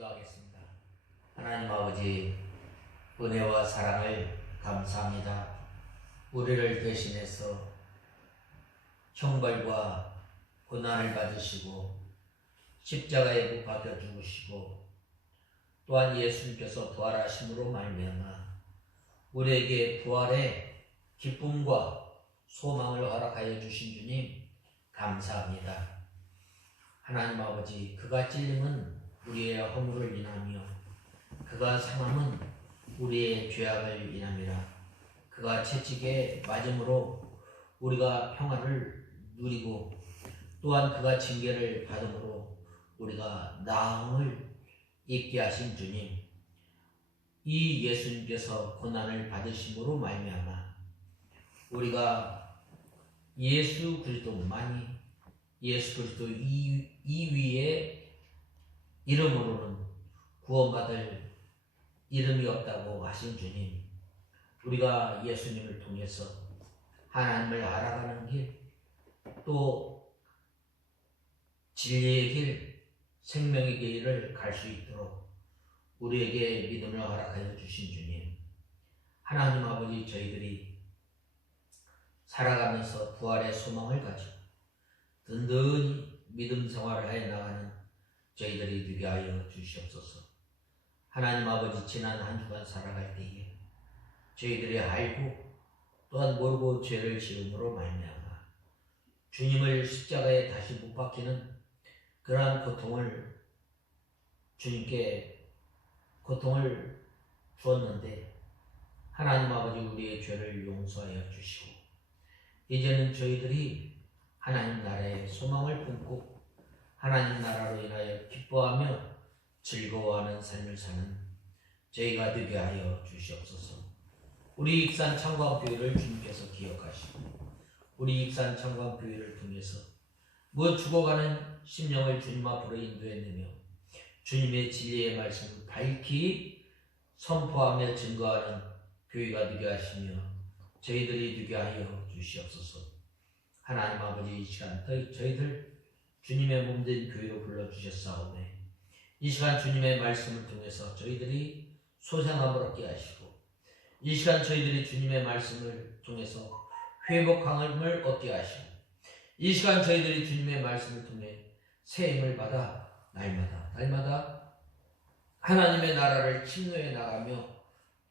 기도하겠습니다. 하나님 아버지, 은혜와 사랑을 감사합니다. 우리를 대신해서 형벌과 고난을 받으시고 십자가에 못 박혀 죽으시고 또한 예수님께서 부활하심으로 말미암아 우리에게 부활의 기쁨과 소망을 허락하여 주신 주님 감사합니다. 하나님 아버지, 그가 찔림은 우리의 허물을 인하며 그가 상함은 우리의 죄악을 인함이라. 그가 채찍에 맞음으로 우리가 평화를 누리고 또한 그가 징계를 받음으로 우리가 나음을 입게 하신 주님, 이 예수님께서 고난을 받으심으로 말미암아 우리가 예수 그리스도만이 예수 그리스도 이 위에 이름으로는 구원받을 이름이 없다고 하신 주님, 우리가 예수님을 통해서 하나님을 알아가는 길, 또 진리의 길, 생명의 길을 갈 수 있도록 우리에게 믿음을 허락하여 주신 주님, 하나님 아버지, 저희들이 살아가면서 부활의 소망을 가지고 든든히 믿음 생활을 해 나가는 저희들이 되게 하여 주시옵소서. 하나님 아버지, 지난 한 주간 살아갈 때에 저희들이 알고 또한 모르고 죄를 지음으로 말미암아 주님을 십자가에 다시 못 박히는 그러한 고통을 주님께 고통을 주었는데 하나님 아버지, 우리의 죄를 용서하여 주시고 이제는 저희들이 하나님 나라의 소망을 품고 하나님 나라로 인하여 기뻐하며 즐거워하는 삶을 사는 저희가 되게 하여 주시옵소서. 우리 익산 창광교회를 주님께서 기억하시고 우리 익산 창광교회를 통해서 죽어가는 심령을 주님 앞으로 인도해내며 주님의 진리의 말씀을 밝히 선포하며 증거하는 교회가 되게 하시며 저희들이 되게 하여 주시옵소서. 하나님 아버지, 이 시간 저희들 주님의 몸된 교회로 불러주셨사오매 이 시간 주님의 말씀을 통해서 저희들이 소생함을 얻게 하시고 이 시간 저희들이 주님의 말씀을 통해서 회복함을 얻게 하시고 이 시간 저희들이 주님의 말씀을 통해 새 힘을 받아 날마다 하나님의 나라를 침노해 나가며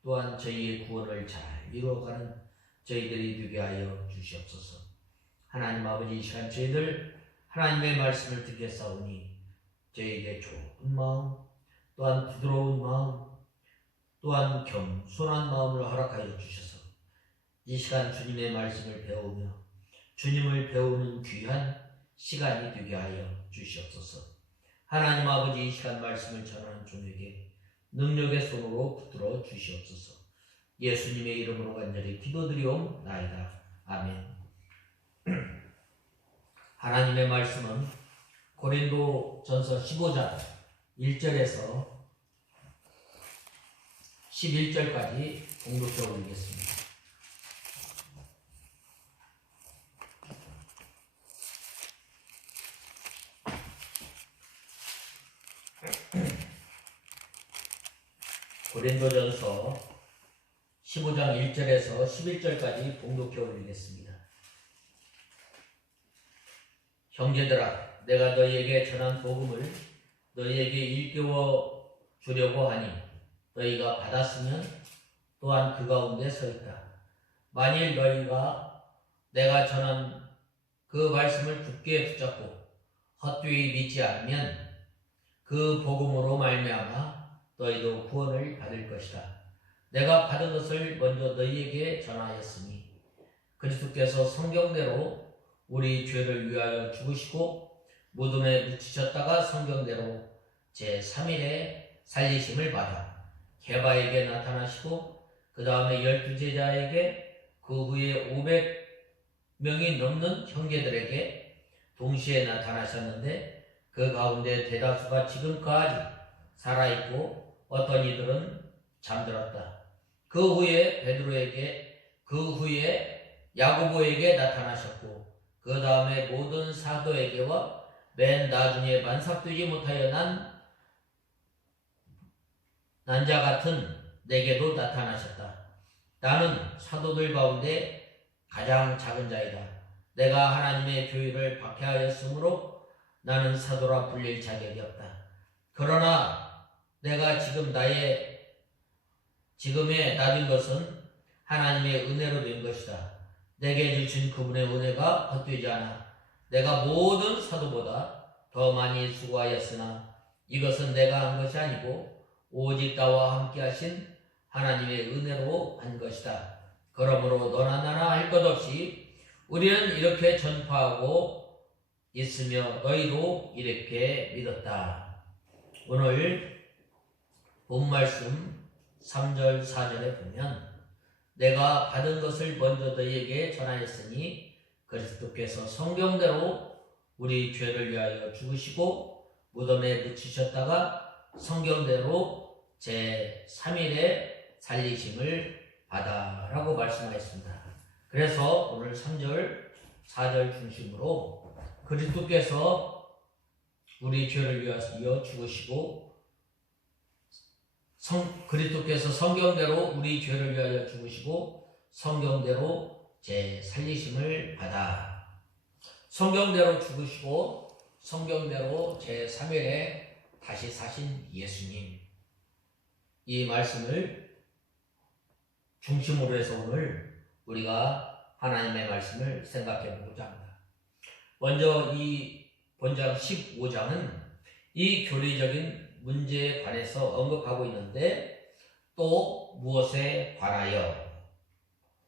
또한 저희의 구원을 잘 이루어가는 저희들이 되게 하여 주시옵소서. 하나님 아버지, 이 시간 저희들 하나님의 말씀을 듣겠사오니 저희에게 좋은 마음, 또한 부드러운 마음, 또한 겸손한 마음을 허락하여 주셔서 이 시간 주님의 말씀을 배우며 주님을 배우는 귀한 시간이 되게 하여 주시옵소서. 하나님 아버지, 이 시간 말씀을 전하는 종에게 능력의 손으로 붙들어 주시옵소서. 예수님의 이름으로 간절히 기도드리옵나이다. 아멘. 하나님의 말씀은 고린도전서 15장 1절에서 11절까지 공독해 올리겠습니다. 고린도전서 15장 1절에서 11절까지 봉독해 올리겠습니다. 형제들아, 내가 너희에게 전한 복음을 너희에게 일깨워 주려고 하니 너희가 받았으면 또한 그 가운데 서 있다. 만일 너희가 내가 전한 그 말씀을 굳게 붙잡고 헛되이 믿지 않으면 그 복음으로 말미암아 너희도 구원을 받을 것이다. 내가 받은 것을 먼저 너희에게 전하였으니 그리스도께서 성경대로 우리 죄를 위하여 죽으시고 무덤에 묻히셨다가 성경대로 제3일에 살리심을 받아 게바에게 나타나시고 그 다음에 12제자에게 그 후에 500명이 넘는 형제들에게 동시에 나타나셨는데 그 가운데 대다수가 지금까지 살아있고 어떤 이들은 잠들었다. 그 후에 베드로에게, 그 후에 야고보에게 나타나셨고 그 다음에 모든 사도에게와 맨 나중에 만삭되지 못하여 난 난자 같은 내게도 나타나셨다. 나는 사도들 가운데 가장 작은 자이다. 내가 하나님의 교회를 박해하였으므로 나는 사도라 불릴 자격이 없다. 그러나 내가 지금의 나된 것은 하나님의 은혜로 된 것이다. 내게 주신 그분의 은혜가 헛되지 않아. 내가 모든 사도보다 더 많이 수고하였으나 이것은 내가 한 것이 아니고 오직 나와 함께 하신 하나님의 은혜로 한 것이다. 그러므로 너나 나나 할 것 없이 우리는 이렇게 전파하고 있으며 너희도 이렇게 믿었다. 오늘 본 말씀 3절 4절에 보면 내가 받은 것을 먼저 너희에게 전하였으니 그리스도께서 성경대로 우리 죄를 위하여 죽으시고 무덤에 묻히셨다가 성경대로 제3일에 살리심을 받아라고 말씀하였습니다. 그래서 오늘 3절 4절 중심으로 그리스도께서 우리 죄를 위하여 죽으시고 그리스도께서 성경대로 우리 죄를 위하여 죽으시고 성경대로 제 살리심을 받아. 성경대로 죽으시고 성경대로 제3일에 다시 사신 예수님, 이 말씀을 중심으로 해서 오늘 우리가 하나님의 말씀을 생각해 보고자 합니다. 먼저 이 본장 15장은 이 교리적인 문제에 관해서 언급하고 있는데 또 무엇에 관하여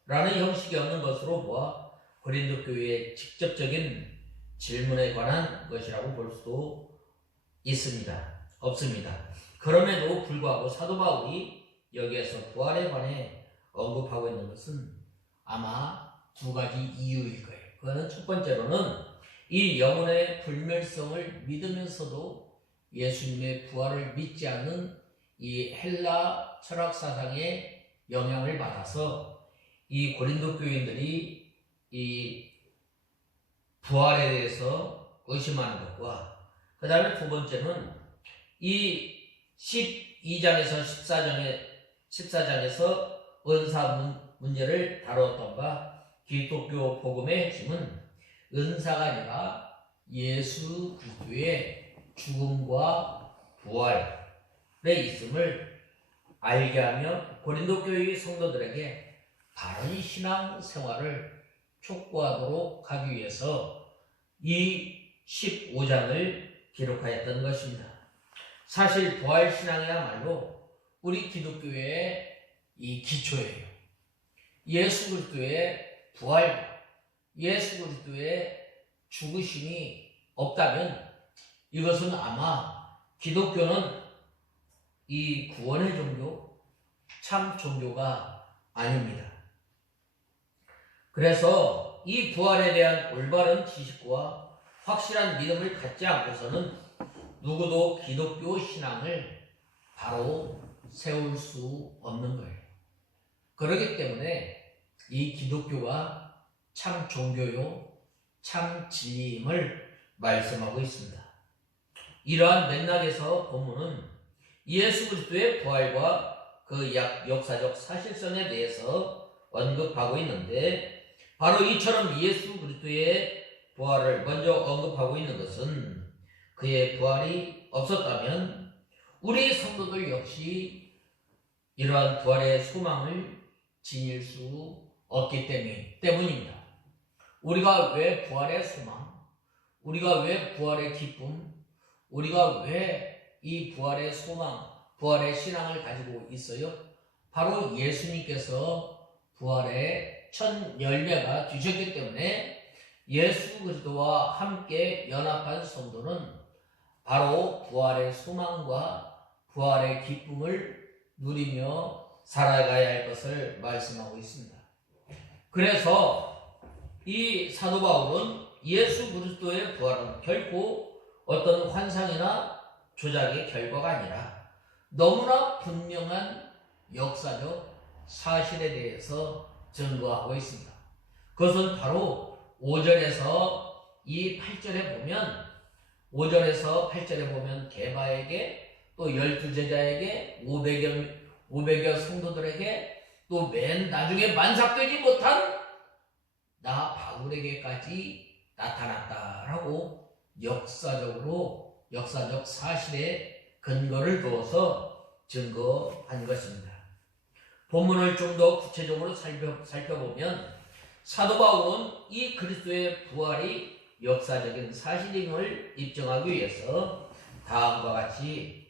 라는 형식이 없는 것으로 보아 고린도 교회의 직접적인 질문에 관한 것이라고 볼 수도 없습니다. 그럼에도 불구하고 사도 바울이 여기에서 부활에 관해 언급하고 있는 것은 아마 두 가지 이유일 거예요. 그거는 첫 번째로는 이 영혼의 불멸성을 믿으면서도 예수님의 부활을 믿지 않는 이 헬라 철학 사상의 영향을 받아서 이 고린도 교인들이 이 부활에 대해서 의심하는 것과 그 다음에 두 번째는 이 12장에서 14장에서 은사 문제를 다루었던 바 기독교 복음의 핵심은 은사가 아니라 예수 그리스도의 죽음과 부활의 있음을 알게 하며 고린도 교회의 성도들에게 바른 신앙 생활을 촉구하도록 하기 위해서 이 15장을 기록하였던 것입니다. 사실 부활 신앙이야말로 우리 기독교의 이 기초예요. 예수 그리스도의 부활, 예수 그리스도의 죽으심이 없다면 이것은 아마 기독교는 이 구원의 종교, 참 종교가 아닙니다. 그래서 이 부활에 대한 올바른 지식과 확실한 믿음을 갖지 않고서는 누구도 기독교 신앙을 바로 세울 수 없는 거예요. 그렇기 때문에 이 기독교가 참 종교요, 참 진리임을 말씀하고 있습니다. 이러한 맥락에서 본문은 예수 그리스도의 부활과 그 역사적 사실성에 대해서 언급하고 있는데 바로 이처럼 예수 그리스도의 부활을 먼저 언급하고 있는 것은 그의 부활이 없었다면 우리 성도들 역시 이러한 부활의 소망을 지닐 수 없기 때문입니다. 우리가 왜 부활의 소망, 우리가 왜 부활의 기쁨, 우리가 왜 이 부활의 소망, 부활의 신앙을 가지고 있어요? 바로 예수님께서 부활의 첫 열매가 되셨기 때문에 예수 그리스도와 함께 연합한 성도는 바로 부활의 소망과 부활의 기쁨을 누리며 살아가야 할 것을 말씀하고 있습니다. 그래서 이 사도 바울은 예수 그리스도의 부활은 결코 어떤 환상이나 조작의 결과가 아니라 너무나 분명한 역사적 사실에 대해서 증거하고 있습니다. 그것은 바로 5절에서 이 8절에 보면 5절에서 8절에 보면 게바에게 또 12제자에게 500여 성도들에게 또 맨 나중에 만삭되지 못한 나 바울에게까지 나타났다라고 역사적 사실에 근거를 두어서 증거한 것입니다. 본문을 좀 더 구체적으로 살펴보면 사도 바울은 이 그리스도의 부활이 역사적인 사실임을 입증하기 위해서 다음과 같이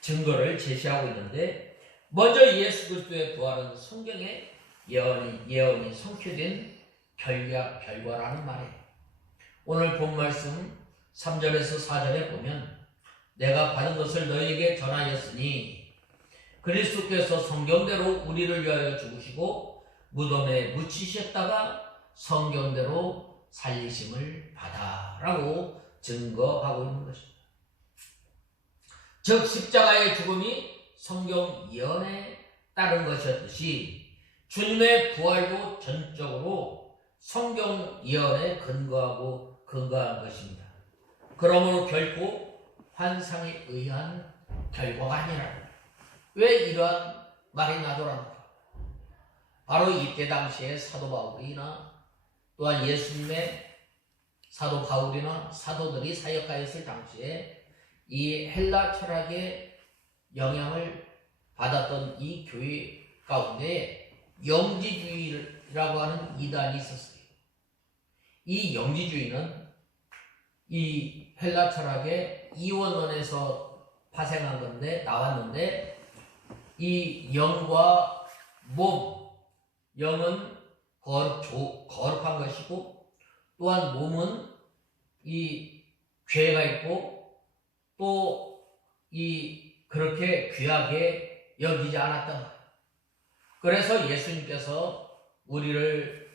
증거를 제시하고 있는데, 먼저 예수 그리스도의 부활은 성경에 예언이 성취된 결과라는 말이에요. 오늘 본 말씀 3절에서 4절에 보면 내가 받은 것을 너희에게 전하였으니 그리스도께서 성경대로 우리를 위하여 죽으시고 무덤에 묻히셨다가 성경대로 살리심을 받아라고 증거하고 있는 것입니다. 즉 십자가의 죽음이 성경 예언에 따른 것이었듯이 주님의 부활도 전적으로 성경 예언에 근거한 것입니다. 그러므로 결코 환상에 의한 결과가 아니라, 왜 이러한 말이 나더랍니까? 바로 이때 당시에 사도 바울이나 또한 예수님의 사도 바울이나 사도들이 사역하였을 당시에 이 헬라 철학의 영향을 받았던 이 교회 가운데 영지주의라고 하는 이단이 있었어요. 이 영지주의는 이 헬라 철학의 이원론에서 파생한 건데 나왔는데, 이 영과 몸, 영은 거룩한 것이고 또한 몸은 이 죄가 있고 또 그렇게 귀하게 여기지 않았던 거예요. 그래서 예수님께서 우리를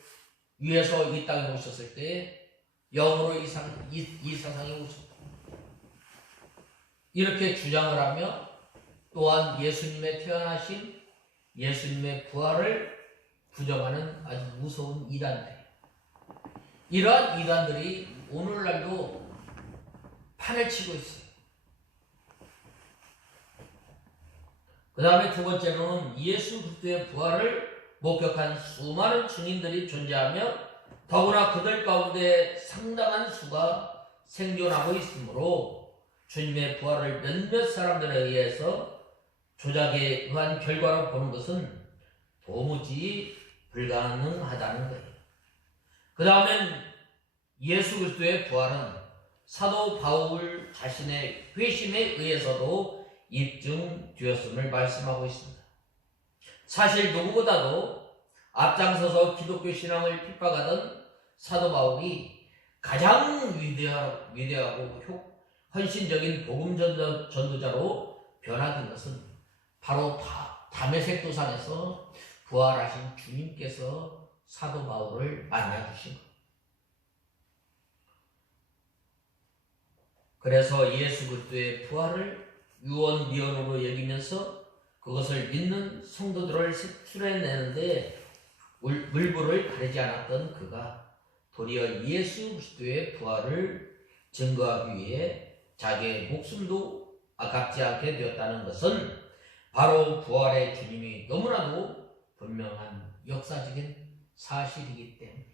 위해서 이 땅에 오셨을 때 영으로 이 세상에 오셨고, 이렇게 주장을 하며 또한 예수님의 태어나신 예수님의 부활을 부정하는 아주 무서운 이단들, 이러한 이단들이 오늘날도 판을 치고 있어요. 그 다음에 두 번째로는 예수 그리스도의 부활을 목격한 수많은 증인들이 존재하며 더구나 그들 가운데 상당한 수가 생존하고 있으므로 주님의 부활을 몇몇 사람들에 의해서 조작에 의한 결과로 보는 것은 도무지 불가능하다는 거예요. 그 다음엔 예수 그리스도의 부활은 사도 바울 자신의 회심에 의해서도 입증되었음을 말씀하고 있습니다. 사실 누구보다도 앞장서서 기독교 신앙을 핍박하던 사도 바울이 가장 위대하고 헌신적인 복음 전도자로 변화된 것은 바로 다메섹 도상에서 부활하신 주님께서 사도 바울을 만나주신 것. 그래서 예수 그리스도의 부활을 유언미언으로 여기면서 그것을 믿는 성도들을 색출해내는데 물불을 가리지 않았던 그가 도리어 예수 그리스도의 부활을 증거하기 위해 자기의 목숨도 아깝지 않게 되었다는 것은 바로 부활의 주님이 너무나도 분명한 역사적인 사실이기 때문에,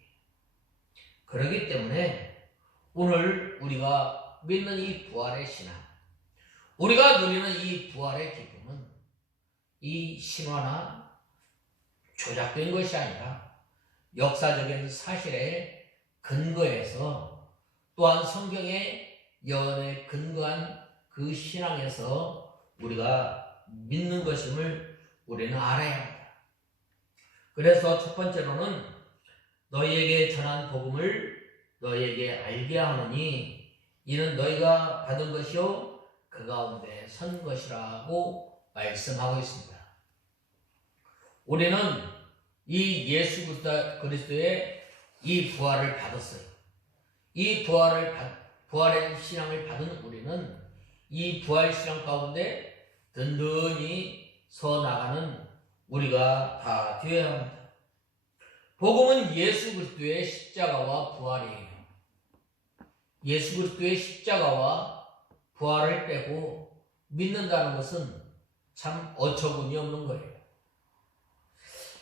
그렇기 때문에 오늘 우리가 믿는 이 부활의 신앙, 우리가 누리는 이 부활의 기쁨은 이 신화나 조작된 것이 아니라 역사적인 사실에 근거해서 또한 성경의 예언에 근거한 그 신앙에서 우리가 믿는 것임을 우리는 알아야 합니다. 그래서 첫 번째로는 너희에게 전한 복음을 너희에게 알게 하노니 이는 너희가 받은 것이요 그 가운데 선 것이라고 말씀하고 있습니다. 우리는 이 예수 그리스도의 이 부활을 받았어요. 이 부활의 신앙을 받은 우리는 이 부활 신앙 가운데 든든히 서 나가는 우리가 다 되어야 합니다. 복음은 예수 그리스도의 십자가와 부활이에요. 예수 그리스도의 십자가와 부활을 빼고 믿는다는 것은 참 어처구니 없는 거예요.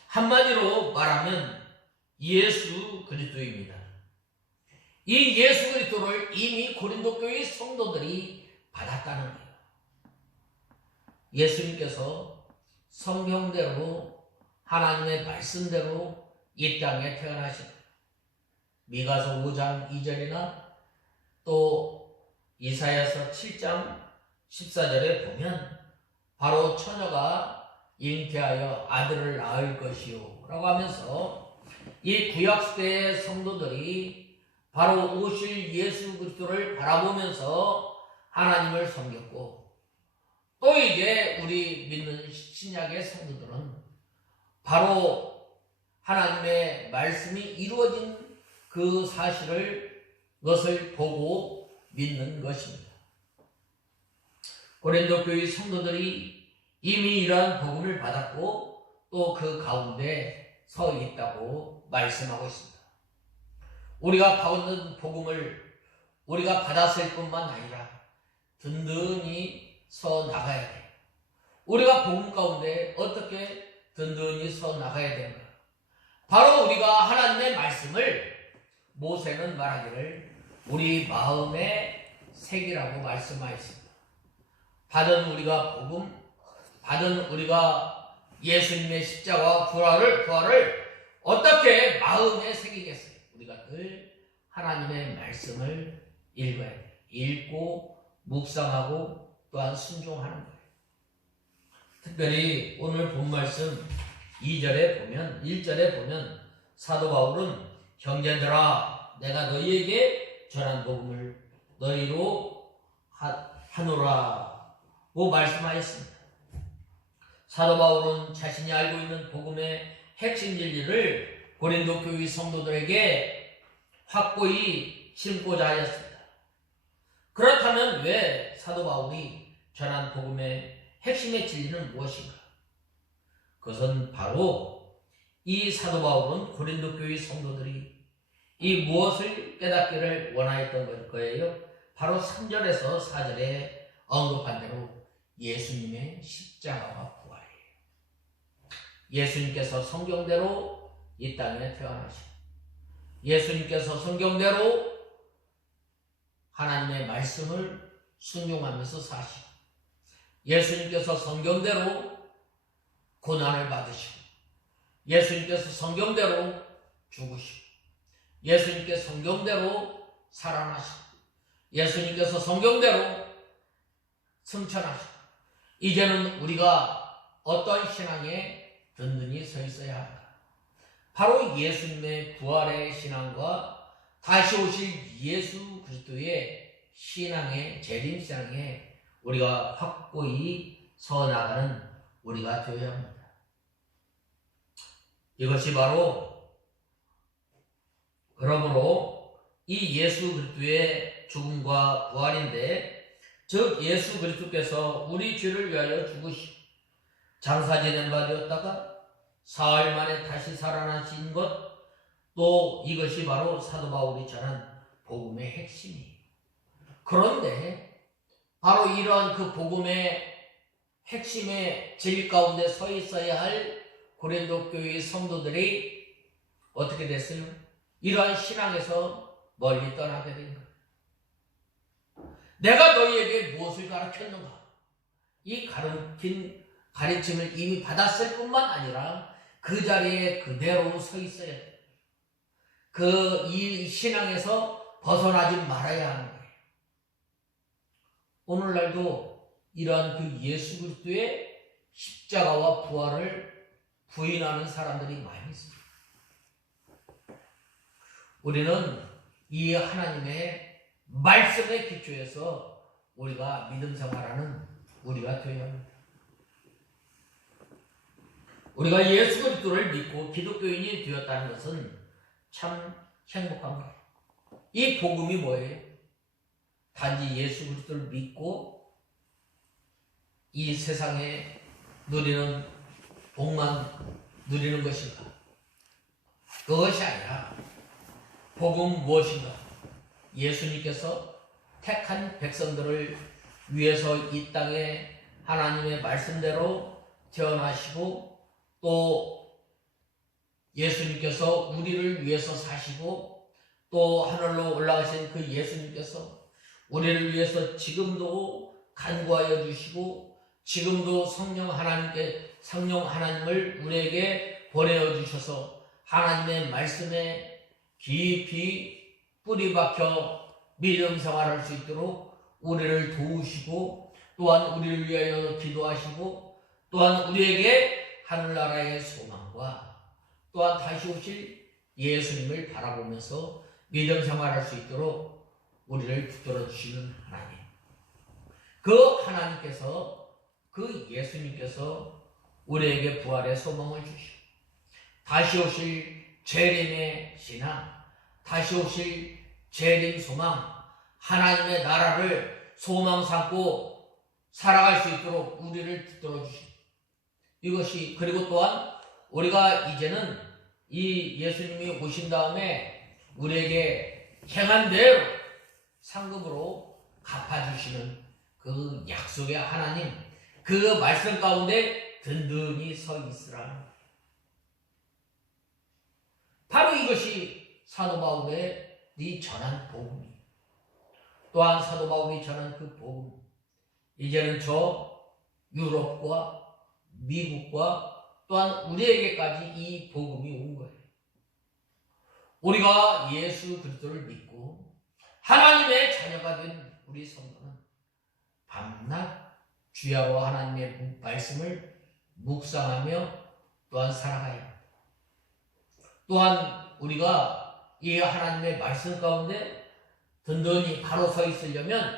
한마디로 말하면 예수 그리스도입니다. 이 예수 그리스도를 이미 고린도 교회 성도들이 받았다는 거예요. 예수님께서 성경대로 하나님의 말씀대로 이 땅에 태어나신 미가서 5장 2절이나 또 이사야서 7장 14절에 보면 바로 처녀가 잉태하여 아들을 낳을 것이요 라고 하면서 이 구약시대의 성도들이 바로 오실 예수 그리스도를 바라보면서 하나님을 섬겼고, 또 이제 우리 믿는 신약의 성도들은 바로 하나님의 말씀이 이루어진 그 것을 보고 믿는 것입니다. 고린도 교회 성도들이 이미 이러한 복음을 받았고 또 그 가운데 서 있다고 말씀하고 있습니다. 우리가 받는 복음을 우리가 받았을 뿐만 아니라 든든히 서 나가야 돼요. 우리가 복음 가운데 어떻게 든든히 서 나가야 되는가? 바로 우리가 하나님의 말씀을 모세는 말하기를 우리 마음에 새기라고 말씀하였습니다. 받은 우리가 복음, 받은 우리가 예수님의 십자가와 부활을 어떻게 마음에 새기겠어요? 우리가 늘 하나님의 말씀을 읽어야 돼요. 읽고 묵상하고 또한 순종하는 거예요. 특별히 오늘 본 말씀 1절에 보면 사도 바울은 형제들아 내가 너희에게 전한 복음을 너희로 하노라고 말씀하였습니다. 사도 바울은 자신이 알고 있는 복음의 핵심 진리를 고린도 교회 성도들에게 확고히 심고자 하였습니다. 그렇다면 왜 사도 바울이 전한 복음의 핵심의 진리는 무엇인가? 그것은 바로 이 사도 바울은 고린도 교회 성도들이 이 무엇을 깨닫기를 원하였던 거예요? 바로 3절에서 4절에 언급한 대로 예수님의 십자가와 부활이에요. 예수님께서 성경대로 이 땅에 태어나시고 예수님께서 성경대로 하나님의 말씀을 순종하면서 사시고 예수님께서 성경대로 고난을 받으시고 예수님께서 성경대로 죽으시고 예수님께서 성경대로 살아나시고 예수님께서 성경대로 승천하시고 이제는 우리가 어떤 신앙에 든든히 서 있어야 합니다. 바로 예수님의 부활의 신앙과 다시 오실 예수 그리스도의 신앙의 재림신앙에 우리가 확고히 서 나가는 우리가 되어야 합니다. 이것이 바로 그러므로 이 예수 그리스도의 죽음과 부활인데, 즉 예수 그리스도께서 우리 죄를 위하여 죽으시고 장사 지낸 바 되었다가 사흘 만에 다시 살아나신 것, 또 이것이 바로 사도 바울이 전한 복음의 핵심이에요. 그런데 바로 이러한 그 복음의 핵심의 진리 가운데 서 있어야 할 고린도 교회의 성도들이 어떻게 됐어요? 이러한 신앙에서 멀리 떠나게 된 거예요. 내가 너희에게 무엇을 가르쳤는가? 이 가르침을 이미 받았을 뿐만 아니라 그 자리에 그대로 서 있어야 돼요. 이 신앙에서 벗어나지 말아야 하는 거예요. 오늘날도 이러한 그 예수 그리스도의 십자가와 부활을 부인하는 사람들이 많이 있습니다. 우리는 이 하나님의 말씀의 기초에서 우리가 믿음 생활하는 우리가 되어야 합니다. 우리가 예수 그리스도를 믿고 기독교인이 되었다는 것은 참 행복한 거예요. 이 복음이 뭐예요? 단지 예수 그리스도를 믿고 이 세상에 누리는 복만 누리는 것인가? 그것이 아니라 복음 무엇인가? 예수님께서 택한 백성들을 위해서 이 땅에 하나님의 말씀대로 태어나시고 또 예수님께서 우리를 위해서 사시고 또 하늘로 올라가신 그 예수님께서 우리를 위해서 지금도 간구하여 주시고 지금도 성령 하나님을 우리에게 보내어 주셔서 하나님의 말씀에 깊이 뿌리 박혀 믿음 생활할 수 있도록 우리를 도우시고 또한 우리를 위하여 기도하시고 또한 우리에게 하늘나라의 소망과 또한 다시 오실 예수님을 바라보면서 믿음 생활할 수 있도록 우리를 붙들어 주시는 하나님, 그 하나님께서 그 예수님께서 우리에게 부활의 소망을 주시고 다시 오실 재림의 신앙, 다시 오실 재림 소망, 하나님의 나라를 소망 삼고 살아갈 수 있도록 우리를 붙들어 주시고 이것이 그리고 또한 우리가 이제는 이 예수님이 오신 다음에 우리에게 행한 대로 상급으로 갚아주시는 그 약속의 하나님, 그 말씀 가운데 든든히 서 있으라는 바로 이것이 사도 바울이 전한 복음이에요. 또한 사도 바울이 전한 그 복음, 이제는 저 유럽과 미국과 또한 우리에게까지 이 복음이 온 거예요. 우리가 예수 그리스도를 믿고 하나님의 자녀가 된 우리 성도는 밤낮 주야로 하나님의 말씀을 묵상하며 또한 살아가야 합니다. 또한 우리가 이 하나님의 말씀 가운데 든든히 바로 서 있으려면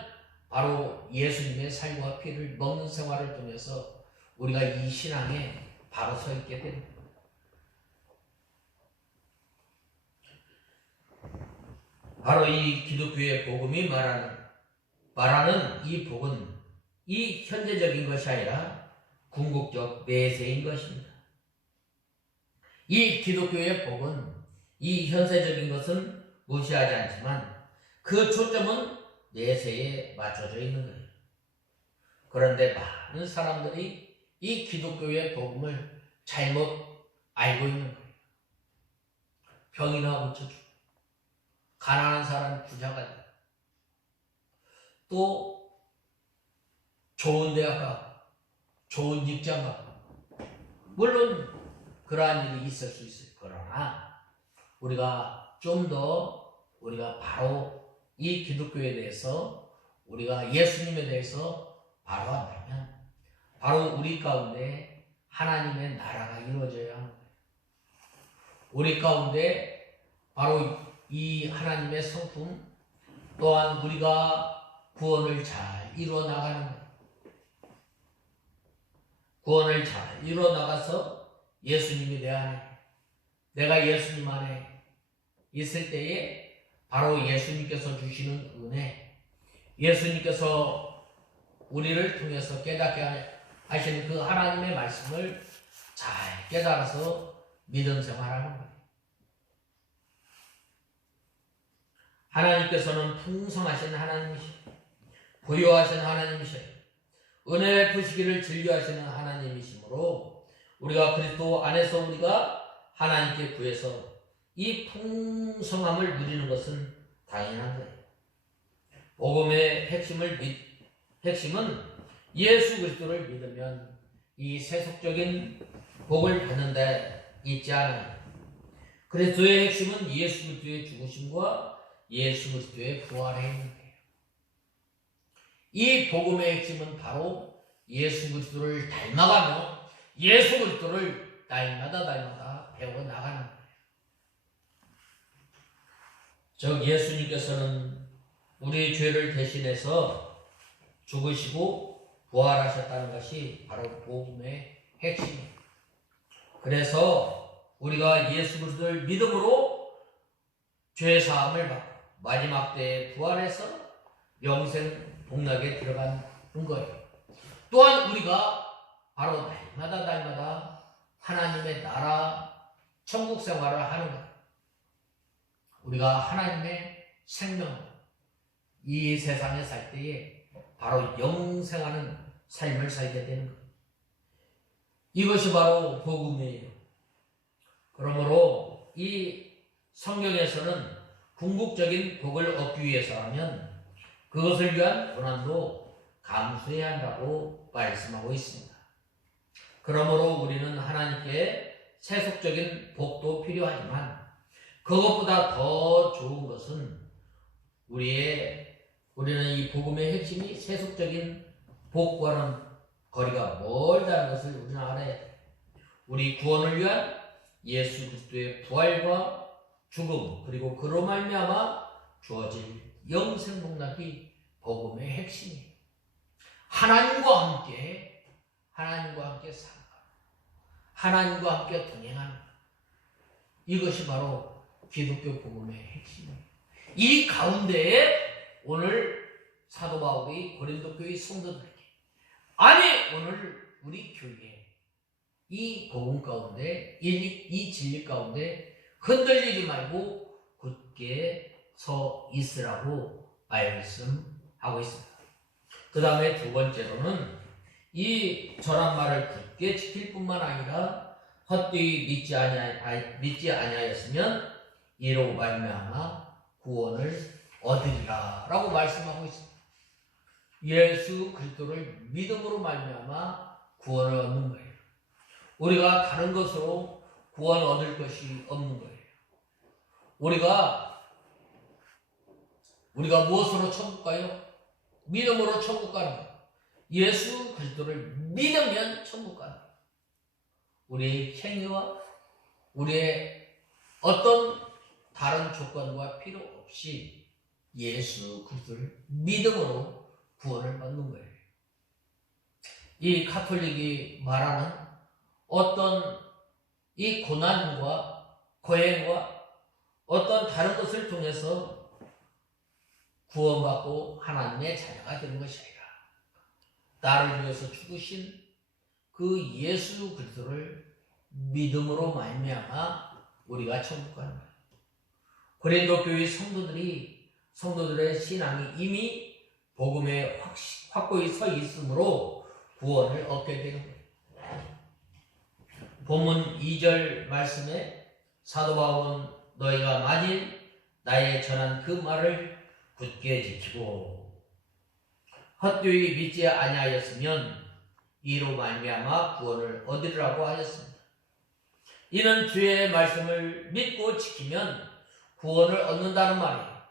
바로 예수님의 살과 피를 먹는 생활을 통해서 우리가 이 신앙에 바로 서 있게 됩니다. 바로 이 기독교의 복음이 말하는 이 복은 이 현재적인 것이 아니라 궁극적 내세인 것입니다. 이 기독교의 복은 이 현세적인 것은 무시하지 않지만 그 초점은 내세에 맞춰져 있는 거예요. 그런데 많은 사람들이 이 기독교의 복음을 잘못 알고 있는 거예요. 병이나 고쳐주고 가난한 사람 부자가 되고 또 좋은 대학 가고 좋은 직장 가고 물론 그러한 일이 있을 수 있어요. 그러나 우리가 좀 더 우리가 바로 이 기독교에 대해서 우리가 예수님에 대해서 바로 안다면 바로 우리 가운데 하나님의 나라가 이루어져야 하는 거예요. 우리 가운데 바로 이 하나님의 성품 또한 우리가 구원을 잘 이루어 나가는 거예요. 구원을 잘 이루어 나가서 예수님이 내 안에 내가 예수님 안에 있을 때에 바로 예수님께서 주시는 은혜, 예수님께서 우리를 통해서 깨닫게 하시는 그 하나님의 말씀을 잘 깨달아서 믿음 생활하는 거예요. 하나님께서는 풍성하신 하나님이시고 부유하신 하나님이시고 은혜 베푸시기를 즐겨하시는 하나님이시므로 우리가 그리스도 안에서 우리가 하나님께 구해서 이 풍성함을 누리는 것은 당연한 거예요. 복음의 핵심은 예수 그리스도를 믿으면 이 세속적인 복을 받는 데 있지 않아요. 그리스도의 핵심은 예수 그리스도의 죽으심과 예수 그리스도의 부활에 있는 거예요. 이 복음의 핵심은 바로 예수 그리스도를 닮아가며 예수 그리스도를 날마다 배워나가는 거예요. 즉 예수님께서는 우리의 죄를 대신해서 죽으시고 부활하셨다는 것이 바로 복음의 핵심이에요. 그래서 우리가 예수 그리스도를 믿음으로 죄 사함을 받고 마지막 때에 부활해서 영생 복락에 들어가는 거예요. 또한 우리가 바로 날마다 하나님의 나라 천국 생활을 하는 거예요. 우리가 하나님의 생명 이 세상에 살 때에 바로 영생하는 삶을 살게 되는 것. 이것이 바로 복음이에요. 그러므로 이 성경에서는 궁극적인 복을 얻기 위해서라면 그것을 위한 고난도 감수해야 한다고 말씀하고 있습니다. 그러므로 우리는 하나님께 세속적인 복도 필요하지만 그것보다 더 좋은 것은 우리는 이 복음의 핵심이 세속적인 복과는 거리가 멀다는 것을 우리는 알아야 돼. 우리 구원을 위한 예수 그리스도의 부활과 죽음 그리고 그로 말미암아 주어질 영생 복락이 복음의 핵심이에요. 하나님과 함께 살아가, 하나님과 함께 동행하는 것. 이것이 바로 기독교 복음의 핵심이에요. 이 가운데에 오늘 사도 바울이 고린도 교회 성도들에게, 아니 오늘 우리 교회에 이 복음 가운데, 이 진리 가운데 흔들리지 말고 굳게 서 있으라고 말씀하고 있습니다. 그 다음에 두 번째로는 이 전한 말을 굳게 지킬 뿐만 아니라 헛되이 믿지 아니하였으면 이로 말미암아 구원을 얻으리라 라고 말씀하고 있습니다. 예수 그리스도를 믿음으로 말미암아 구원을 얻는 거예요. 우리가 다른 것으로 구원 얻을 것이 없는 거예요. 우리가 무엇으로 천국 가요? 믿음으로 천국 가는 거예요. 예수 그리스도를 믿으면 천국 가는 거예요. 우리의 행위와 우리의 어떤 다른 조건과 필요 없이 예수 그리스도를 믿음으로 구원을 받는 거예요. 이 가톨릭이 말하는 어떤 이 고난과 고행과 어떤 다른 것을 통해서 구원받고 하나님의 자녀가 되는 것이 아니라 나를 위해서 죽으신 그 예수 그리스도를 믿음으로 말미암아 우리가 천국 가는 거예요. 고린도 교회 성도들의 신앙이 이미 복음에 확고히 서 있으므로 구원을 얻게 되는 거예요. 본문 2절 말씀에 사도 바울은 너희가 만일 나의 전한 그 말을 굳게 지키고 헛되이 믿지 아니하였으면 이로 말미암아 구원을 얻으리라고 하였습니다. 이는 주의 말씀을 믿고 지키면 구원을 얻는다는 말이에요.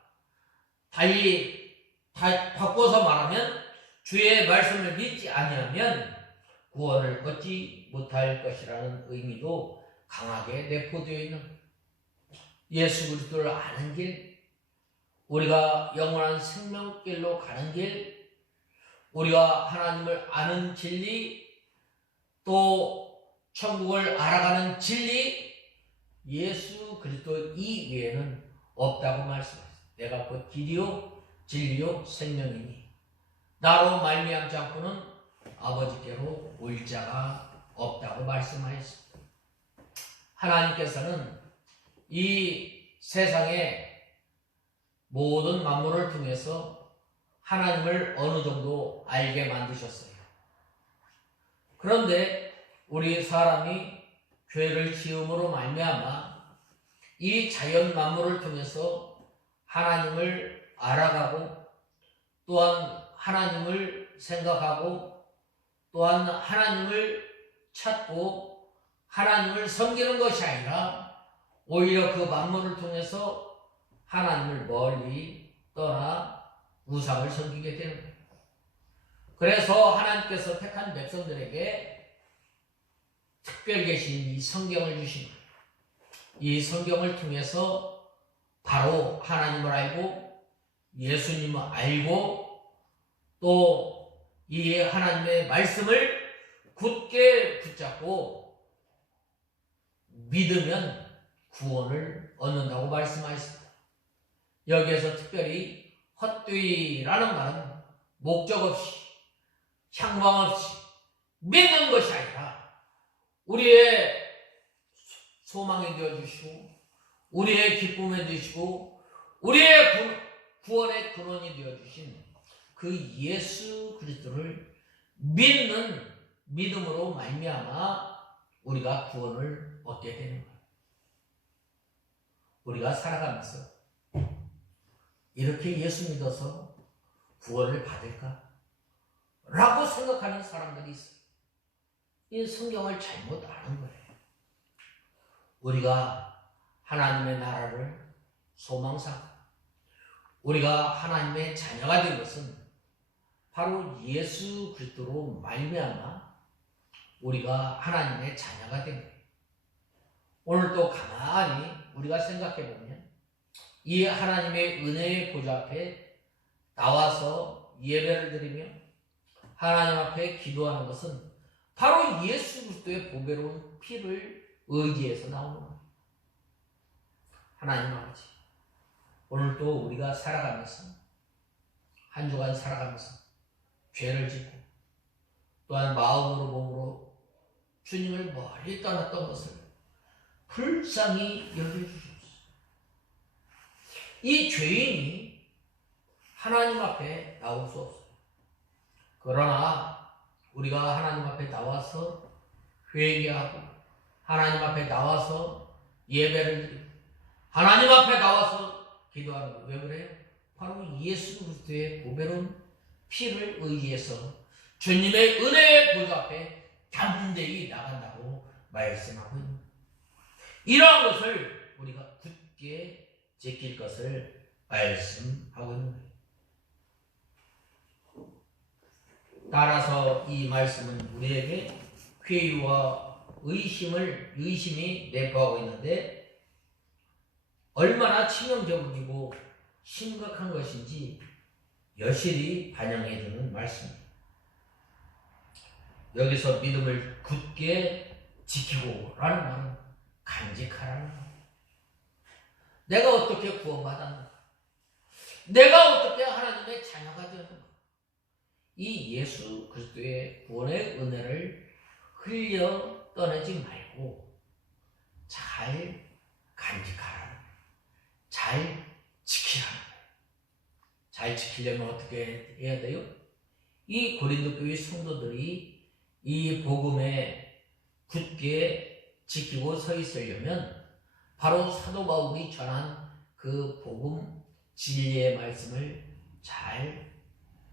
달리 바꿔서 말하면 주의 말씀을 믿지 아니하면 구원을 얻지 못할 것이라는 의미도 강하게 내포되어 있는 거예요. 예수 그리스도를 아는 길, 우리가 영원한 생명길로 가는 길, 우리가 하나님을 아는 진리, 또 천국을 알아가는 진리, 예수 그리스도 이외에는 없다고 말씀하셨어요. 내가 곧 길이요 진리요 생명이니 나로 말미암지 않고는 아버지께로 올 자가 없다고 말씀하셨습니다. 하나님께서는 이 세상의 모든 만물을 통해서 하나님을 어느 정도 알게 만드셨어요. 그런데 우리 사람이 죄를 지음으로 말미암아 이 자연 만물을 통해서 하나님을 알아가고 또한 하나님을 생각하고 또한 하나님을 찾고 하나님을 섬기는 것이 아니라 오히려 그 만물을 통해서 하나님을 멀리 떠나 우상을 섬기게 되는 거예요. 그래서 하나님께서 택한 백성들에게 특별 계신 이 성경을 주신 거예요. 이 성경을 통해서 바로 하나님을 알고 예수님을 알고 또 이 하나님의 말씀을 굳게 붙잡고 믿으면 구원을 얻는다고 말씀하셨습니다. 여기에서 특별히 헛되이라는 말은 목적 없이 향방 없이 믿는 것이 아니라 우리의 소망이 되어주시고 우리의 기쁨이 되시고 우리의 구원의 근원이 되어주신 그 그 예수 그리스도를 믿는 믿음으로 말미암아 우리가 구원을 얻게 되는 거예요. 우리가 살아가면서 이렇게 예수 믿어서 구원을 받을까? 라고 생각하는 사람들이 있어요. 이 성경을 잘못 아는 거예요. 우리가 하나님의 나라를 소망삼고 우리가 하나님의 자녀가 된 것은 바로 예수 그리스도로 말미암아 우리가 하나님의 자녀가 된 거예요. 오늘 또 가만히 우리가 생각해 보면 이 하나님의 은혜의 보좌 앞에 나와서 예배를 드리며 하나님 앞에 기도하는 것은 바로 예수 그리스도의 보배로운 피를 의지해서 나오는 거예요. 하나님 아버지, 오늘도 우리가 살아가면서 한 주간 살아가면서 죄를 짓고 또한 마음으로 몸으로 주님을 멀리 떠났던 것을 불쌍히 여겨주시옵소서. 이 죄인이 하나님 앞에 나올 수 없어요. 그러나 우리가 하나님 앞에 나와서 회개하고 하나님 앞에 나와서 예배를 드리고 하나님 앞에 나와서 기도하는 거 왜 그래요? 바로 예수 그리스도의 보배로운 피를 의지해서 주님의 은혜의 보좌 앞에 담대히 나간다고 말씀하고 있는 거예요. 이러한 것을 우리가 굳게 지킬 것을 말씀하고 있는 거예요. 따라서 이 말씀은 우리에게 회의와 의심이 내포하고 있는데 얼마나 치명적이고 심각한 것인지 여실히 반영해 주는 말씀입니다. 여기서 믿음을 굳게 지키고 라는 말은 간직하라는 말이에요. 내가 어떻게 구원받았는가? 내가 어떻게 하나님의 자녀가 되었는가? 이 예수 그리스도의 구원의 은혜를 흘려 떠내지 말고 잘 간직하라는 거예요. 잘 지키라는 거예요. 잘 지키려면 어떻게 해야 돼요? 이 고린도 교회 성도들이 이 복음에 굳게 지키고 서 있으려면 바로 사도 바울이 전한 그 복음 진리의 말씀을 잘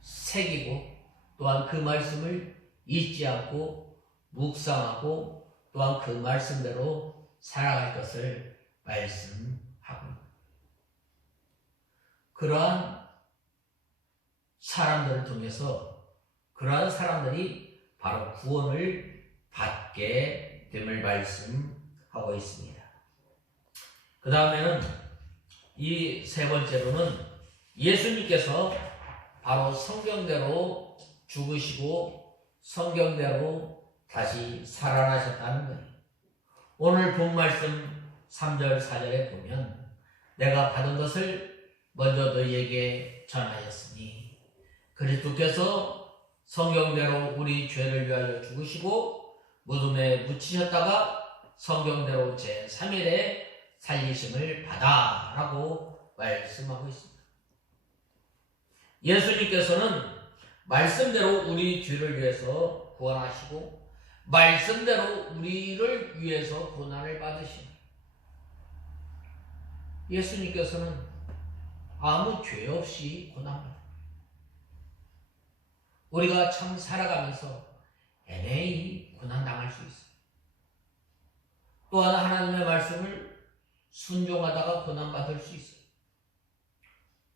새기고 또한 그 말씀을 잊지 않고 묵상하고 또한 그 말씀대로 살아갈 것을 말씀하고 있습니다. 그러한 사람들을 통해서 그러한 사람들이 바로 구원을 받게 됨을 말씀하고 있습니다. 그 다음에는 이 세 번째로는 예수님께서 바로 성경대로 죽으시고 성경대로 다시 살아나셨다는 거예요. 오늘 본 말씀 3절 4절에 보면 내가 받은 것을 먼저 너희에게 전하였으니 그리스도께서 성경대로 우리 죄를 위하여 죽으시고 무덤에 묻히셨다가 성경대로 제3일에 살리심을 받아 라고 말씀하고 있습니다. 예수님께서는 말씀대로 우리 죄를 위해서 구원하시고 말씀대로 우리를 위해서 고난을 받으십니다. 예수님께서는 아무 죄 없이 고난받습니다. 우리가 참 살아가면서 애매히 고난당할 수 있어요. 또한 하나님의 말씀을 순종하다가 고난받을 수 있어요.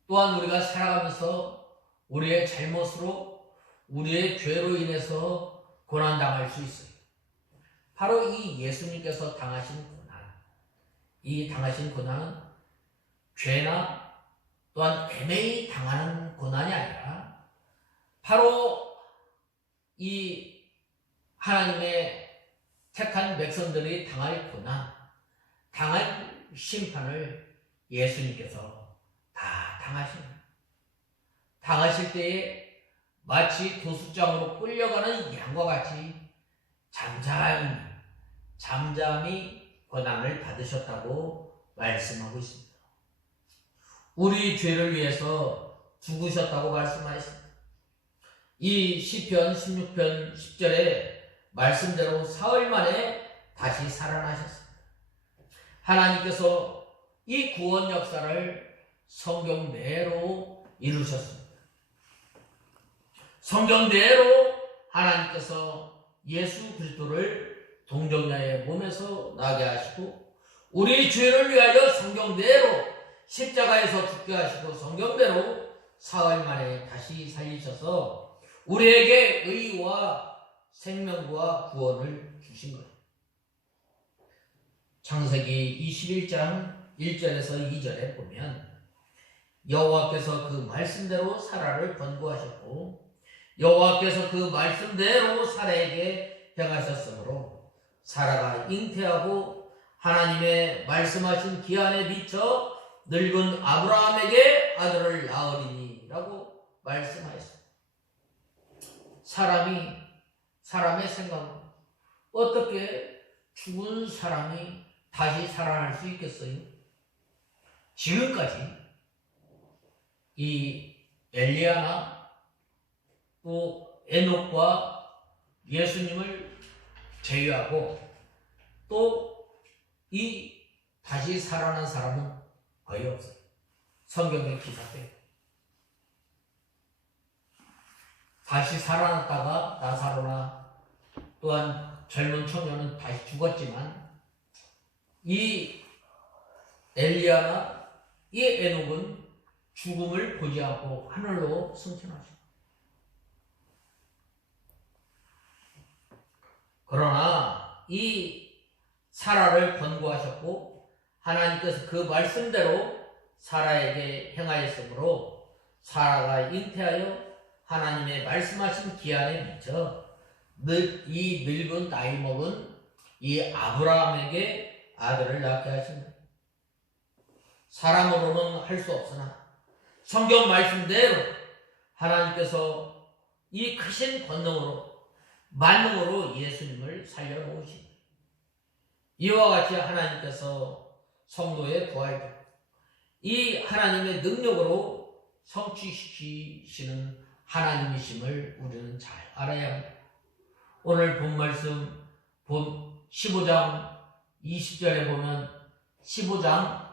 또한 우리가 살아가면서 우리의 잘못으로 우리의 죄로 인해서 고난당할 수 있어요. 바로 이 예수님께서 당하신 고난, 이 당하신 고난은 죄나 또한 애매히 당하는 고난이 아니라 바로 이 하나님의 택한 백성들이 당할 고난, 당할 심판을 예수님께서 다 당하십니다. 당하실 때에 마치 도수장으로 끌려가는 양과 같이 잠잠히 고난을 받으셨다고 말씀하고 있습니다. 우리 죄를 위해서 죽으셨다고 말씀하십니다. 이 시편 16편 10절의 말씀대로 사흘 만에 다시 살아나셨습니다. 하나님께서 이 구원 역사를 성경 내로 이루셨습니다. 성경 내로 하나님께서 예수 그리스도를 동정녀의 몸에서 나게 하시고 우리 죄를 위하여 성경 내로 십자가에서 죽게 하시고 성경 내로 사흘 만에 다시 살리셔서 우리에게 의와 생명과 구원을 주신 거예요. 창세기 21장 1절에서 2절에 보면 여호와께서 그 말씀대로 사라를 권고하셨고 여호와께서 그 말씀대로 사라에게 행하셨으므로 사라가 잉태하고 하나님의 말씀하신 기한에 미쳐 늙은 아브라함에게 아들을 낳으리니 라고 말씀하였습니다. 사람의 생각은 어떻게 죽은 사람이 다시 살아날 수 있겠어요? 지금까지 이 엘리야나 또 에녹과 예수님을 제외하고 또 이 다시 살아난 사람은 거의 없어요. 성경의 기사에 다시 살아났다가 나사로나 또한 젊은 청년은 다시 죽었지만 이 엘리야나 이 에녹은 죽음을 보지 않고 하늘로 승천하셨습니다. 그러나 이 사라를 권고하셨고 하나님께서 그 말씀대로 사라에게 행하였으므로 사라가 잉태하여 하나님의 말씀하신 기한에 미쳐 이 늙은 나이 먹은 이 아브라함에게 아들을 낳게 하신다. 사람으로는 할 수 없으나 성경 말씀대로 하나님께서 이 크신 권능으로 만능으로 예수님을 살려놓으십니다. 이와 같이 하나님께서 성도의 부활도 이 하나님의 능력으로 성취시키시는 하나님이심을 우리는 잘 알아야 합니다. 오늘 본 말씀 15장 20절에 보면 15장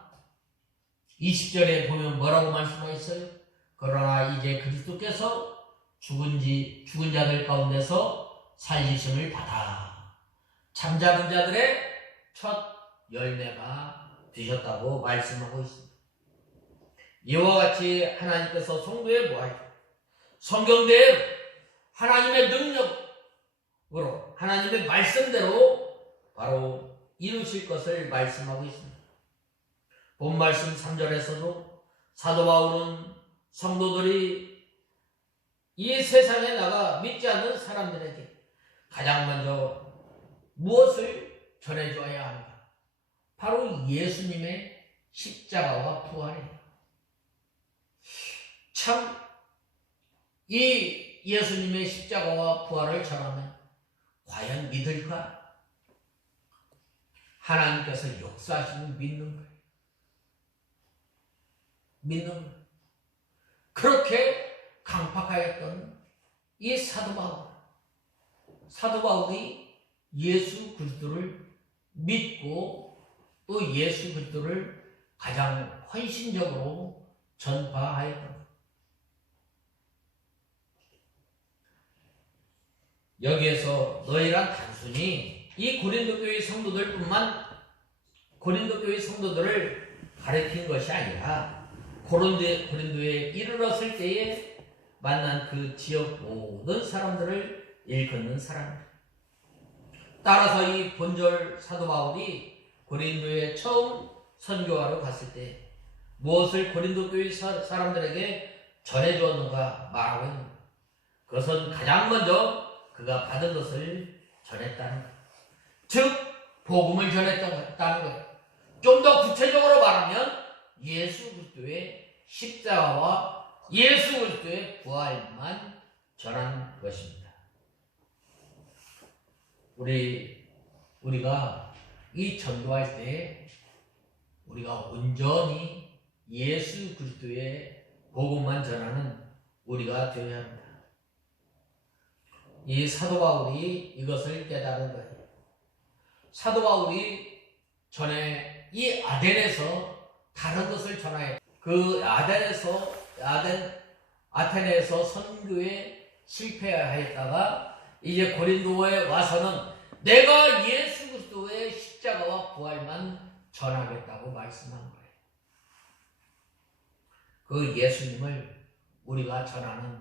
20절에 보면 뭐라고 말씀하셨어요? 그러나 이제 그리스도께서 죽은 자들 가운데서 살리심을 받아 잠자는 자들의 첫 열매가 되셨다고 말씀하고 있습니다. 이와 같이 하나님께서 성도의 부활 성경대로 하나님의 능력으로 하나님의 말씀대로 바로 이루실 것을 말씀하고 있습니다. 본 말씀 3절에서도 사도 바울은 성도들이 이 세상에 나가 믿지 않는 사람들에게 가장 먼저 무엇을 전해줘야 합니다. 바로 예수님의 십자가와 부활이에요. 참 이 예수님의 십자가와 부활을 전하면 과연 믿을까? 하나님께서 역사하시는 믿는 거예요. 믿는 거예요. 그렇게 강팍하였던 이 사도 바울이 예수 그리스도를 믿고 또 예수 그리스도를 가장 헌신적으로 전파하였던 것. 여기에서 너희란 단순히 이 고린도 교회 성도들을 가르친 것이 아니라 고린도에 이르렀을 때에 만난 그 지역 모든 사람들을 일컫는 사람들. 따라서 이 본절 사도 바울이 고린도에 처음 선교하러 갔을 때 무엇을 고린도 교회 사람들에게 전해주었는가 말하고 있는 것. 그것은 가장 먼저 그가 받은 것을 전했다는 것. 즉 복음을 전했다는 거예요. 좀 더 구체적으로 말하면 예수 그리스도의 십자가와 예수 그리스도의 부활만 전한 것입니다. 우리가 이 전도할 때 우리가 온전히 예수 그리스도의 복음만 전하는 우리가 되어야 합니다. 이 사도 바울이 이것을 깨달은 거예요. 사도 바울이 전에 이 아덴에서 다른 것을 전하여 그 아테네에서 선교에 실패하였다가 이제 고린도에 와서는 내가 예수 그리스도의 십자가와 부활만 전하겠다고 말씀한 거예요. 그 예수님을 우리가 전하는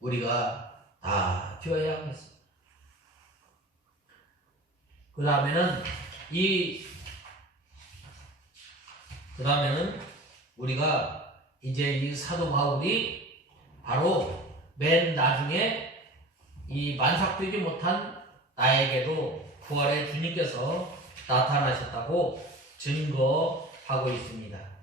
우리가 다 되어야 하겠습니다. 그 다음에는 우리가 이제 이 사도 바울이 바로 맨 나중에 이 만삭되지 못한 나에게도 부활의 주님께서 나타나셨다고 증거하고 있습니다.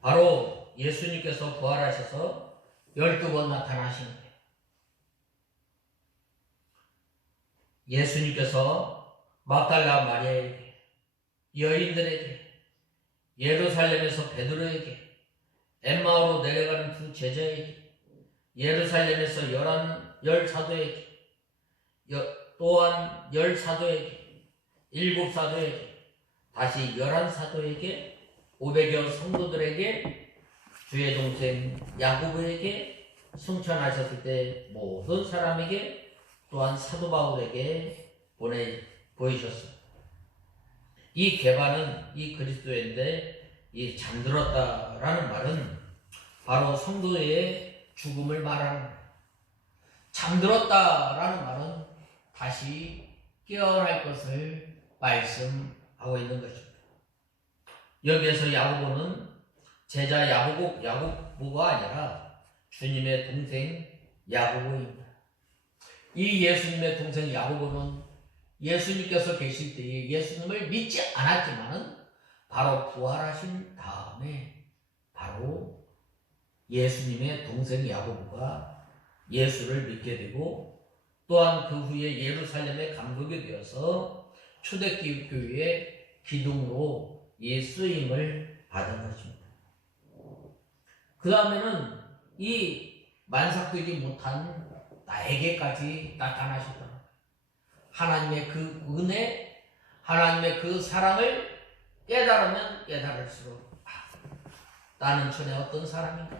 바로 예수님께서 부활하셔서 12번 나타나시는 거예요. 예수님께서 막달라 마리아에게, 여인들에게, 예루살렘에서 베드로에게, 엠마오로 내려가는 두 제자에게, 예루살렘에서 10사도에게, 또한 10사도에게, 7사도에게, 다시 11사도에게, 500여 성도들에게, 주의 동생 야고보에게, 승천하셨을 때 모든 사람에게, 또한 사도 바울에게 보이셨습니다. 이 개반은 이 그리스도인데 이 잠들었다라는 말은 바로 성도의 죽음을 말하는 거예요. 잠들었다라는 말은 다시 깨어날 것을 말씀하고 있는 것입니다. 여기에서 야고보는 제자 야고보가 아니라 주님의 동생 야고보입니다. 이 예수님의 동생 야고보는 예수님께서 계실 때에 예수님을 믿지 않았지만은 바로 부활하신 다음에 바로 예수님의 동생 야고보가 예수를 믿게 되고 또한 그 후에 예루살렘의 감독이 되어서 초대교회의 기둥으로 쓰임을 받은 것입니다. 그 다음에는 이 만삭되지 못한 나에게까지 나타나셨다. 하나님의 그 은혜, 하나님의 그 사랑을 깨달으면 깨달을수록 나는 전에 어떤 사람인가?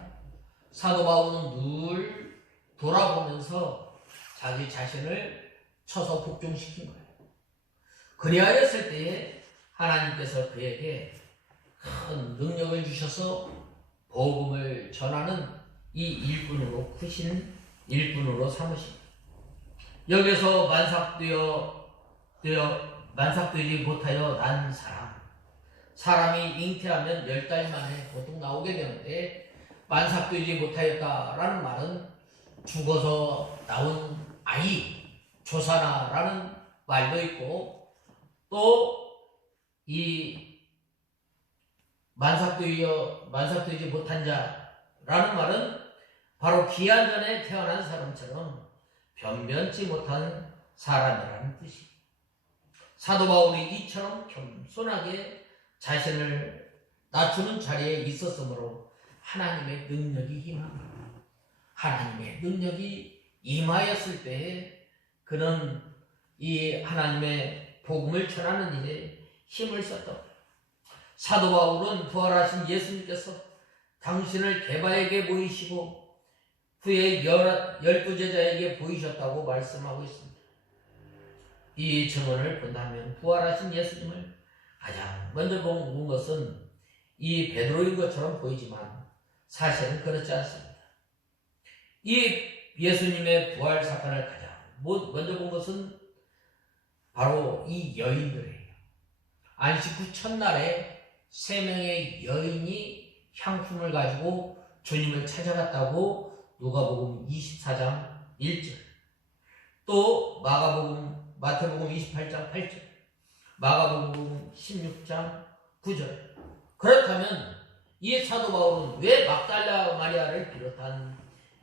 사도 바울은 늘 돌아보면서 자기 자신을 쳐서 복종시킨 거예요. 그리하였을 때에 하나님께서 그에게 큰 능력을 주셔서 복음을 전하는 이 일꾼으로 크신 일꾼으로 삼으십니다. 여기서 만삭되지 못하여 난 사람이 잉태하면 10달 만에 보통 나오게 되는데 만삭되지 못하였다라는 말은 죽어서 나온 아이, 조사나라는 말도 있고 또 이 만삭되지 못한 자라는 말은 바로 기한 전에 태어난 사람처럼 변변치 못한 사람이라는 뜻입니다. 사도 바울이 이처럼 겸손하게 자신을 낮추는 자리에 있었으므로 하나님의 능력이 임합니다. 하나님의 능력이 임하였을 때에 그는 이 하나님의 복음을 전하는 일에 힘을 썼다. 사도 바울은 부활하신 예수님께서 당신을 게바에게 보이시고 후에 12제자에게 보이셨다고 말씀하고 있습니다. 이 증언을 본다면 부활하신 예수님을 가장 먼저 본 것은 이 베드로인 것처럼 보이지만 사실은 그렇지 않습니다. 이 예수님의 부활 사건을 가장 먼저 본 것은 바로 이 여인들이에요. 안식 후 첫날에 3명의 여인이 향품을 가지고 주님을 찾아갔다고 누가복음 24장 1절, 또 마태복음 28장 8절, 마가복음 16장 9절. 그렇다면 이 사도 바울은 왜 막달라 마리아를 비롯한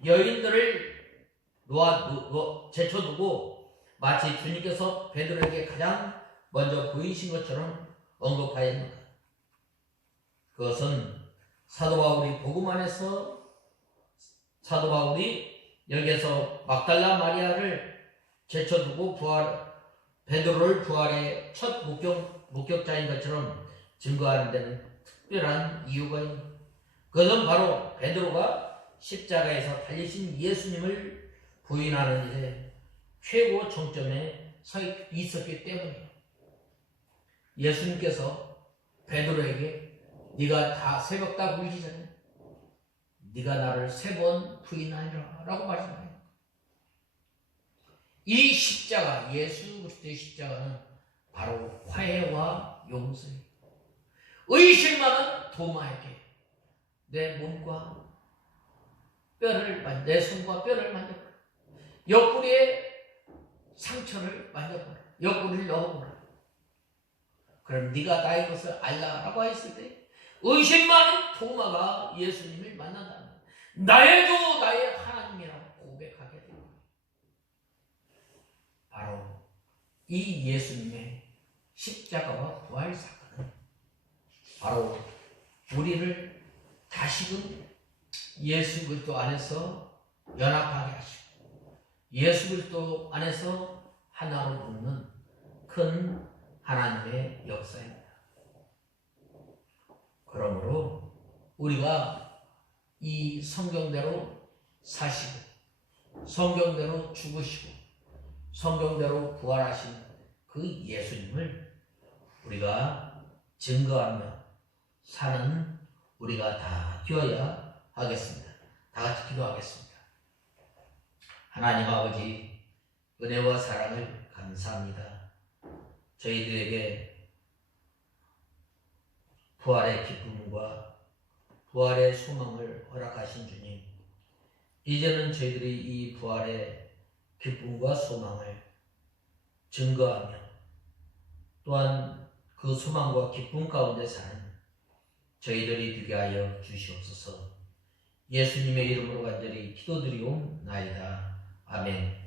여인들을 제쳐두고 마치 주님께서 베드로에게 가장 먼저 보이신 것처럼 언급하였는가? 그것은 사도 바울이 복음 안에서 사도 바울이 여기에서 막달라 마리아를 제쳐두고 베드로를 부활의 첫 목격자인 것처럼 증거하는 데는 특별한 이유가 있습니다. 그것은 바로 베드로가 십자가에서 달리신 예수님을 부인하는 일에 최고 정점에 서 있었기 때문이에요. 예수님께서 베드로에게 네가 다 새벽 다 울기 전에 네가 나를 3번 부인하리라 라고 말씀해요. 이 십자가, 예수 그리스도의 십자가는 바로 화해와 용서예요. 의심 많은 도마에게 내 몸과 뼈를 내 손과 뼈를 만져보라. 옆구리에 상처를 만져보라. 옆구리를 넣어보라. 그럼 네가 나의 것을 알라라고 했을 때 의심 많은 도마가 예수님을 만난다는 나의 주 나의 하나님이라고 고백하게 됩니다. 바로 이 예수님의 십자가와 부활 사건은 바로 우리를 다시금 예수 그리스도 안에서 연합하게 하시고 예수 그리스도 안에서 하나로 묶는 큰 하나님의 역사입니다. 그러므로 우리가 이 성경대로 사시고 성경대로 죽으시고 성경대로 부활하신 그 예수님을 우리가 증거하며 사는 우리가 다 되어야 하겠습니다. 다 같이 기도하겠습니다. 하나님 아버지, 은혜와 사랑을 감사합니다. 저희들에게 부활의 기쁨과 부활의 소망을 허락하신 주님, 이제는 저희들이 이 부활의 기쁨과 소망을 증거하며 또한 그 소망과 기쁨 가운데 사는 저희들이 되게 하여 주시옵소서. 예수님의 이름으로 간절히 기도드리옵나이다. 아멘.